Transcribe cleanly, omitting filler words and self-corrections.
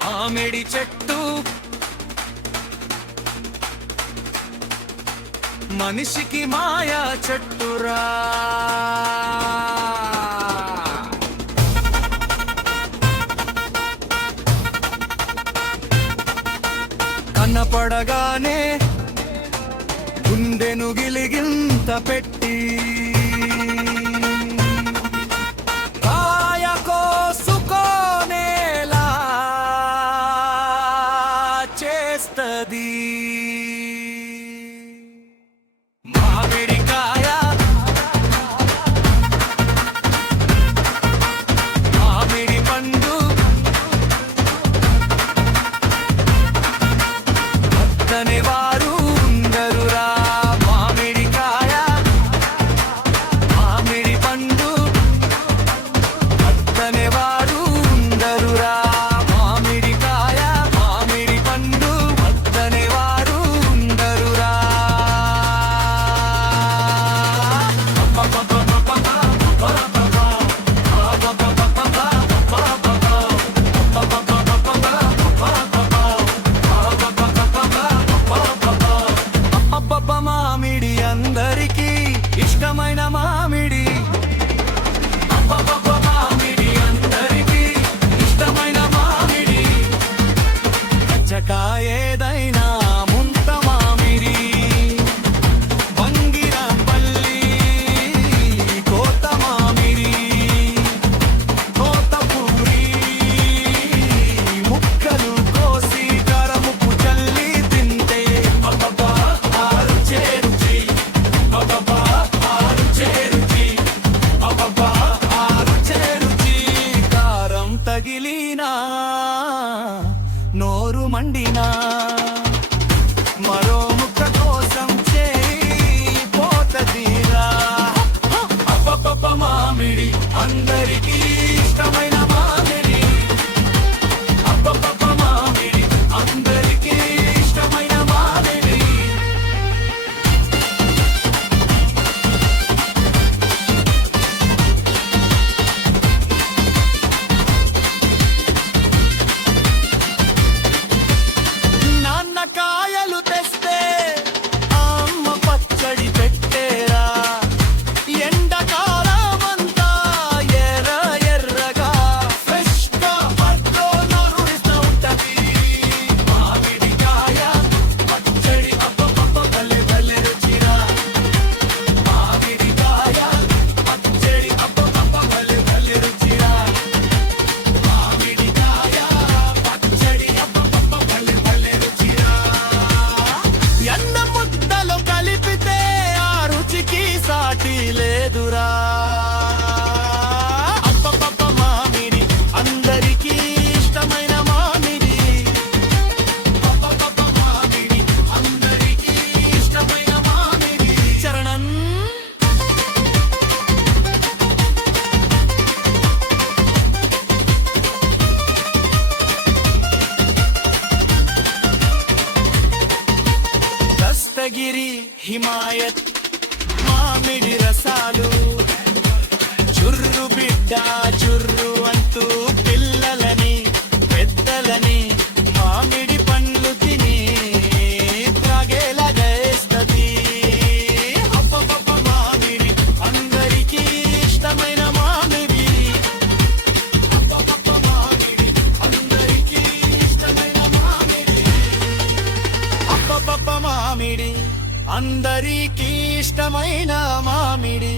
మామిడి చెట్టు మనిషికి మాయా చెట్టురా. కనపడగానే గుండెను గిలిగింత పెట్టి కాయ కోసుకోనేలా చేస్తది. మామిడికాయ మామిడి పండు వద్దనే వారు ఉండరురా. మామిడికాయ మామిడి పండు వద్దనే వారు ఉండరురా. మామిడికాయ మామిడి పండు వద్దనే వారు ఉండరురా. అబ్బబ్బ మామిడి అందరికీ ఇష్టమైన మామిడి. అబ్బబ్బ మామిడి అందరికీ ఇష్టమైన మామిడి. కచ్చకాయేదైనా ముంత మామిడి. వంగిరంపల్లి కోత మామిడి. తోతపూరి ముక్కలు కోసి కరముకు చల్లి తింటే అబ్బబ్బా ఆరు చేరుచి. అబ్బబ్బా ఆరు చేరుచి. అబ్బబ్బా ఆరు చేరుచి. కారం తగిలినా నోరు మండినా మరో ముక్క కోసం చేయి పోతదీరా. అబ్బబ్బ మామిడి అందరికీ ఇష్టమైన మామిడి. అబ్బబ్బ మామిడి అందరికీ ఇష్టమైన మామిడి. నాన్న కాయలు తెస్తే అమ్మ పచ్చడి పెట్టేరా. ఎండకాలమంతా ఎర్ర ఎర్రగా ఫ్రెష్ గా పట్లో నరుడిస్తూ ఉంటది. మామిడికాయ పచ్చడి అబ్బబ్బ భలే భలే రుచిరా. మామిడికాయ పచ్చడి అబ్బబ్బ భలే భలే రుచిరా. మామిడికాయ పచ్చడి అబ్బబ్బ భలే భలే రుచిరా. ఎన్న ముద్దలో కలిపితే ఆ రుచికి సాటి లేదురా. అబ్బబ్బ మామిడి అందరికీ ఇష్టమైన మామిడి. అబ్బబ్బ మామిడి అందరికీ ఇష్టమైన మామిడి. చరణం దస్తగిరి హిమాయత్ మామిడి రసాలు. జుర్రు బిడ్డ జుర్రు అంటూ పిల్లలని పెద్దలని మామిడి పండ్లు తిని త్రాగేలా చేస్తది. అబ్బబ్బ మామిడి అందరికీ ఇష్టమైన మామిడి. అబ్బబ్బ మామిడి అందరికీ ఇష్టమైన మామిడి. అబ్బబ్బ మామిడి అందరికీ ఇష్టమైన మామిడి.